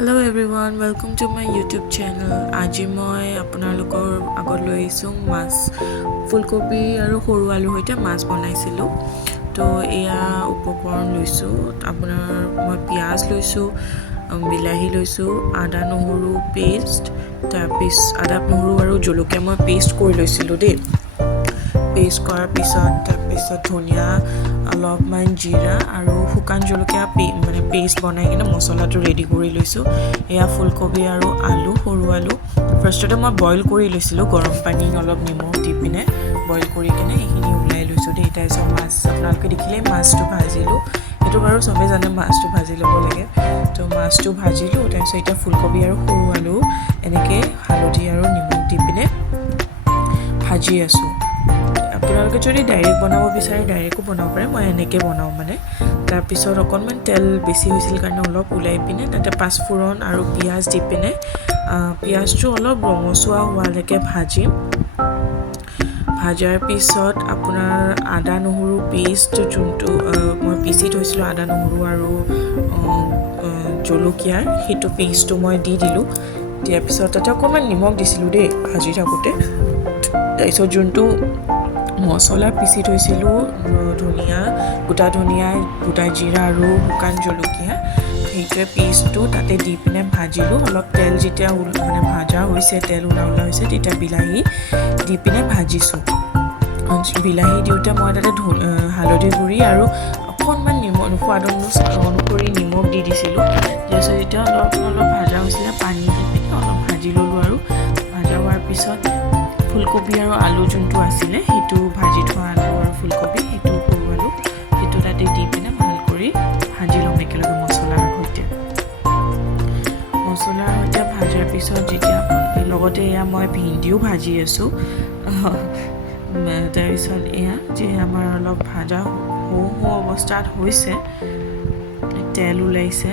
Hello everyone, welcome to my YouTube channel. আজি মই আপোনালোকৰ আগত লৈ আহিছোঁ মাছ ফুলকবি আৰু সৰু আলুৰ সৈতে মাছ বনাইছিলোঁ। তো এয়া উপকৰণ লৈছোঁ। আপোনাৰ মই পিঁয়াজ লৈছোঁ, বিলাহী লৈছোঁ, আদা নহৰু পেষ্ট, আদা নহৰু আৰু জলকীয়া মই পেষ্ট কৰি লৈছিলোঁ দেই। পেষ্ট কৰাৰ তাৰপিছত ধনিয়া অলপমান জিৰা আৰু শুকান জলকীয়া পেষ্ট বনাই কিনে মছলাটো ৰেডি কৰি লৈছোঁ। এয়া ফুলকবি আৰু আলু, সৰু আলু ফাৰ্ষ্টতে মই বইল কৰি লৈছিলোঁ, গৰম পানী অলপ নিমখ দি পিনে বইল কৰি কিনে এইখিনি ওলাই লৈছোঁ দেই। তাৰপিছত মাছ আপোনালোকে দেখিলেই মাছটো ভাজিলোঁ, সেইটো বাৰু চবেই জানে মাছটো ভাজি ল'ব লাগে। তো মাছটো ভাজিলোঁ, তাৰপিছত এতিয়া ফুলকবি আৰু সৰু আলু এনেকৈ হালধি আৰু নিমখ দি পিনে ভাজি আছোঁ। আপোনালোকে যদি ডাইৰেক্ট বনাব বিচাৰে ডাইৰেক্টো বনাব পাৰে, মই এনেকৈ বনাওঁ মানে। তাৰপিছত অকণমান তেল বেছি হৈছিল কাৰণে অলপ ওলাই পিনে তাতে পাঁচফোৰণ আৰু পিঁয়াজ দি পিনে পিঁয়াজটো অলপ ৰঙচুৱা হোৱালৈকে ভাজিম। ভাজাৰ পিছত আপোনাৰ আদা নহৰু পেষ্ট যোনটো মই পিচি থৈছিলোঁ, আদা নহৰু আৰু জলকীয়াৰ সেইটো পেষ্টটো মই দি দিলোঁ। দিয়াৰ পিছত তাতে অকণমান নিমখ দিছিলোঁ দেই ভাজি থাকোঁতে। তাৰপিছত যোনটো মছলা পিচি থৈছিলোঁ, গোটা ধনিয়া, গোটা জিৰা আৰু শুকান জলকীয়া, সেইটোৱে পেষ্টটো তাতে দি পিনে ভাজিলোঁ। অলপ তেল যেতিয়া মানে ভাজা হৈছে, তেল ওলা হৈছে, তেতিয়া বিলাহী দি পিনে ভাজিছোঁ। বিলাহী দিওঁতে মই তাতে হালধি গুড়ি আৰু অকণমান সোৱাদ অনুসৰি নিমখ দি দিছিলোঁ। তাৰপিছত যেতিয়া অলপ ভাজা হৈছিলে পানী দি পিনে অলপ ভাজি ল'লোঁ আৰু ভাজা হোৱাৰ পিছত ফুলকবি আৰু আলু যোনটো আছিলে, সেইটো ভাজি থোৱা আলু আৰু ফুলকবি, সেইটো সৰু আলু, সেইটো তাতে দি পিনে ভাল কৰি ভাজি ল'ম একেলগে মছলাৰ সৈতে। ভাজাৰ পিছত যেতিয়া লগতে এয়া মই ভেন্দিও ভাজি আছোঁ। তাৰপিছত এয়া যে আমাৰ অলপ ভাজা হওঁ অৱস্থাত হৈছে, তেল ওলাইছে।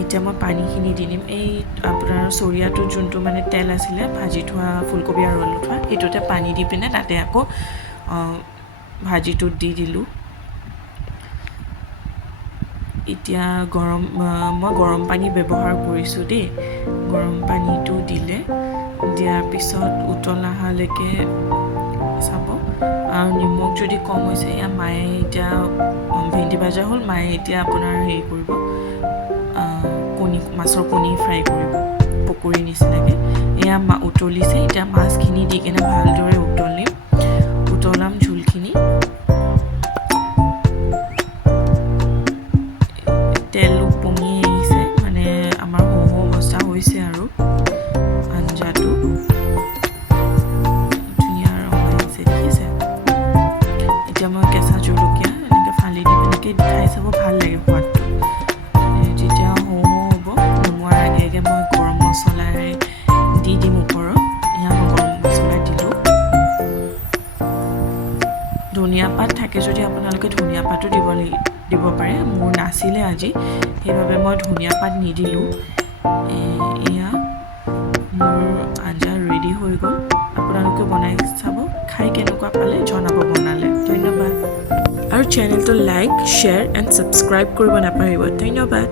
এতিয়া মই পানীখিনি দি দিম। এই আপোনাৰ চৰিয়াটোত যোনটো মানে তেল আছিলে ভাজি থোৱা ফুলকবি আৰু আলু থোৱা, সেইটোতে পানী দি পিনে তাতে আকৌ ভাজিটোত দি দিলোঁ। এতিয়া মই গৰম পানী ব্যৱহাৰ কৰিছোঁ দেই। গৰম পানীটো দিয়াৰ পিছত উতল অহালৈকে চাব। আৰু নিমখ যদি কম হৈছে, এয়া মায়ে এতিয়া ভেন্দি ভাজা হ'ল, মায়ে এতিয়া আপোনাৰ হেৰি কৰিব, মাছৰ কণী ফ্ৰাই কৰিব পকৰি নিচিনাকৈ। এয়া উতলিছে, এতিয়া মাছখিনি দি কিনে ভালদৰে উতলাম ঝোলখিনি। তেল উপঙি আহিছে, মানে আমাৰ হওঁ অৱস্থা হৈছে আৰু আঞ্জাটো ধুনীয়া ৰং আহিছে, দেখিছে। এতিয়া মই কেঁচা জলকীয়া এনেকৈ ফালি দি এনেকৈ খাই চাব, ভাল লাগে সোৱাদটো। যেতিয়া হওঁ হ'ব নমোৱাৰ আগে মই গৰম মছলাৰে দি দিম ওপৰত। এয়া মই গৰম মছলা দিলোঁ। ধনিয়া পাত থাকে যদি আপোনালোকে ধনিয়া পাতো দিব পাৰে। মোৰ নাছিলে আজি, সেইবাবে মই ধনিয়া পাত নিদিলোঁ। এয়া মোৰ আঞ্জা ৰেডি হৈ গ'ল। আপোনালোকে বনাই চাব, খাই কেনেকুৱা পালে জনাব বনালে। ধন্যবাদ। আৰু চেনেলটো লাইক, শ্বেয়াৰ এণ্ড ছাবস্ক্ৰাইব কৰিব নাপাহৰিব। ধন্যবাদ।